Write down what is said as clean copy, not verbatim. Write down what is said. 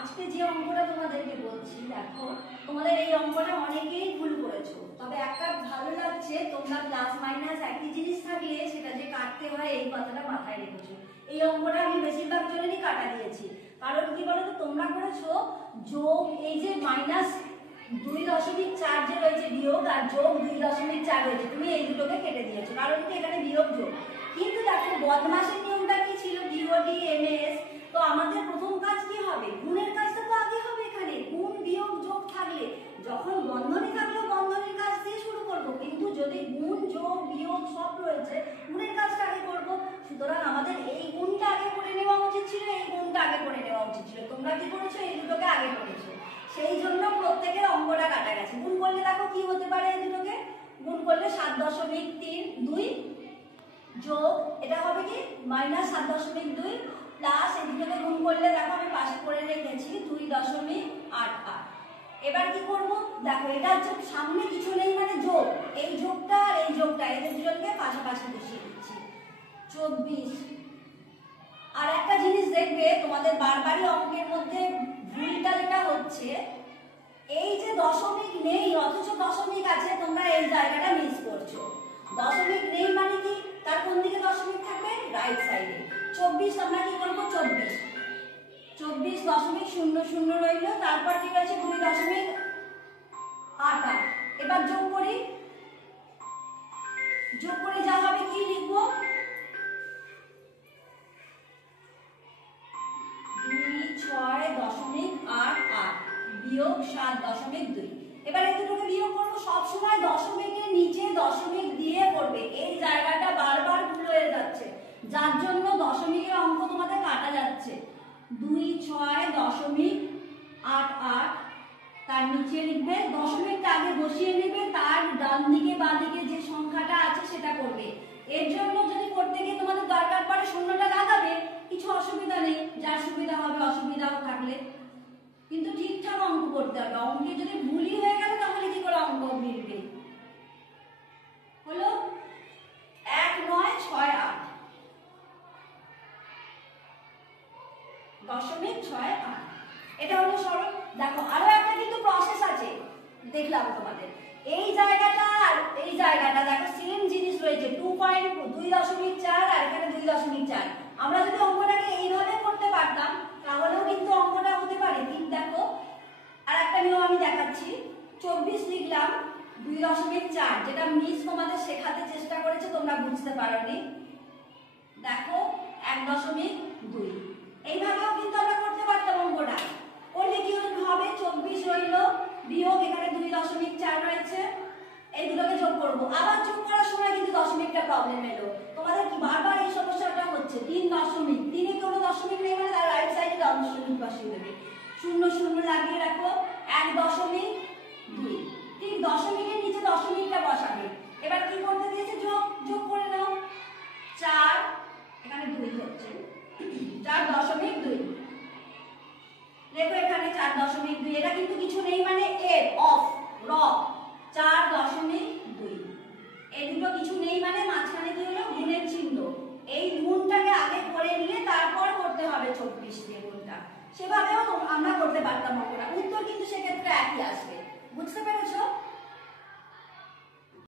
আজকে যে অঙ্কটা তোমাদেরকে বলছি, দেখো তোমাদের এই অঙ্কটা অনেকেই ভুল করেছো, তবে একটা ভালো লাগছে তোমরা প্লাস মাইনাস একই জিনিস থাকলে সেটা যে কাটতে হয় এই কথাটা মাথায় রেখেছো। এই অঙ্কটা আমি বেশিরভাগ জনেরই কাটা দিয়েছি, কারণ কি বলতো তোমরা করেছো যোগ, এই যে মাইনাস 2.4 যে রয়েছে বিয়োগ আর যোগ 2.4 রয়েছে, তুমি এই দুটোকে কেটে দিয়েছো, কারণ কি এখানে বিয়োগ যোগ। কিন্তু দেখো বদমাশের নিয়মটা কি ছিল, বিওডি এমএস, তো আমাদের প্রথম কাজ কি হবে, গুণের কাজটা তো আগে হবে। এখানে গুণ বিয়োগ যোগ থাকলে, যখন বন্ধনী থাকলেও বন্ধনীর কাজ দিয়ে শুরু করব, কিন্তু যদি গুণ যোগ বিয়োগ সব রয়েছে গুণের কাজটা আগে করব। সুতরাং আমাদের এই গুণটা আগে করে নেওয়া উচিত ছিল, এই গুণটা আগে করে নেওয়া উচিত ছিল। তোমরা কি করেছো, এই দুটোকে আগে করেছো, সেই জন্য প্রত্যেকের অঙ্কটা কাটা গেছে। গুণ করলে দেখো কি হতে পারে, এই দুটোকে গুণ করলে 7.32 যোগ এটা হবে কি মাইনাস 7.2 প্লাস এই দুটোকে গুণ করলে দেখো আমি পাশে করে রেখেছি 2.88। এবার কি করব, দেখো এটা হচ্ছে সামনে কিছু নেই মানে যোগ, এই যোগটা আর এই যোগটা এদের দুজনকে পাশাপাশি বসিয়ে দিচ্ছি 24। আর একটা জিনিস দেখবে তোমাদের বারবারই অঙ্কের মধ্যে ভুলটা যেটা হচ্ছে, এই যে দশমিক নেই অথচ দশমিক আছে, তোমরা এই জায়গাটা মিস করছো। দশমিক নেই মানে কি, তার কোন দিকে দশমিক থাকবে, রাইট সাইডে। 24 আমরা কি করব, 24.00 রইল, তারপর কি আছে 2.88। এবার যোগ করি, যোগ করে যা হবে কি লিখব, 26.88 বিয়োগ 7.2। এবার এই দুটোকে বিয়োগ করবো, সবসময় দশমিকের নিচে দশমিক দিয়ে করবে, এই জায়গাটা বারবার ভুল হয়ে যাচ্ছে, যার জন্য দশমিকের অঙ্ক তোমাদের কাটা যাচ্ছে। 26.88 তার নিচে লিখবে, দশমিকটা আগে বসিয়ে নেবে, তার ডান দিকে বাঁ দিকে যে সংখ্যাটা আছে সেটা করবে। এর জন্য যদি করতে গিয়ে তোমাদের দরকার পড়ে শূন্যটা লাগাবে, কিছু অসুবিধা নেই, যার সুবিধা হবে, অসুবিধাও থাকলে, কিন্তু ঠিকঠাক অঙ্ক করতে হবে। অঙ্কে যদি ভুলই হয়ে গেল তাহলে কি করে অঙ্ক মিলবে। হলো 1968 .68, এটা হলো সরল। দেখো আরো একটা কিন্তু প্রসেস আছে, দেখলাম তোমাদের এই জায়গাটা আর এই জায়গাটা দেখো সেম জিনিস রয়েছে, 2.4 আর এখানে 2.4। আমরা যদি অঙ্কটাকে এইভাবে করতে পারতাম তাহলেও কিন্তু অঙ্কটা হতে পারে। ঠিক দেখো আর একটা নিয়ম আমি দেখাচ্ছি, 24 লিখলাম 2.4, যেটা মিস তোমাদের শেখাতে চেষ্টা করেছে তোমরা বুঝতে পারোনি, দেখো 1.2। এইভাবেও কিন্তু আমরা করতে পারতাম অঙ্কটা, করলে কি হবে 24 রইল বিয়োগ এখানে 2.4 রয়েছে, এই দুটোকে যোগ করব। আবার যোগ করার সময় কিন্তু দশমিকটা প্রবলেম এলো, তোমাদের কি বারবার এই সমস্যাটা হচ্ছে। 3 তিনে কোনো দশমিক নেই মানে তার রাইট সাইডে দশমিক বসিয়ে দেবে, 0 লাগিয়ে রাখো 1.2, ঠিক দশমিকের নিচে দশমিকটা বসাবে। এবার কি করতে দিয়েছে, যোগ, যোগ করে নাও 4, এখানে 2 হচ্ছে 4.2, দেখো এখানে 4.2, এটা কিন্তু কিছু নেই মানে এর অফ র 4.2, এই দুটো কিছু নেই মানে মাঝখানে কি হলো গুণের চিহ্ন, এই গুণটাকে আগে করে নিয়ে তারপর করতে হবে 24 দিয়ে গুণটা, সেভাবেও আমরা করতে পারতাম অঙ্কটা, উত্তর কিন্তু সেক্ষেত্রে একই আসবে। বুঝতে পেরেছো?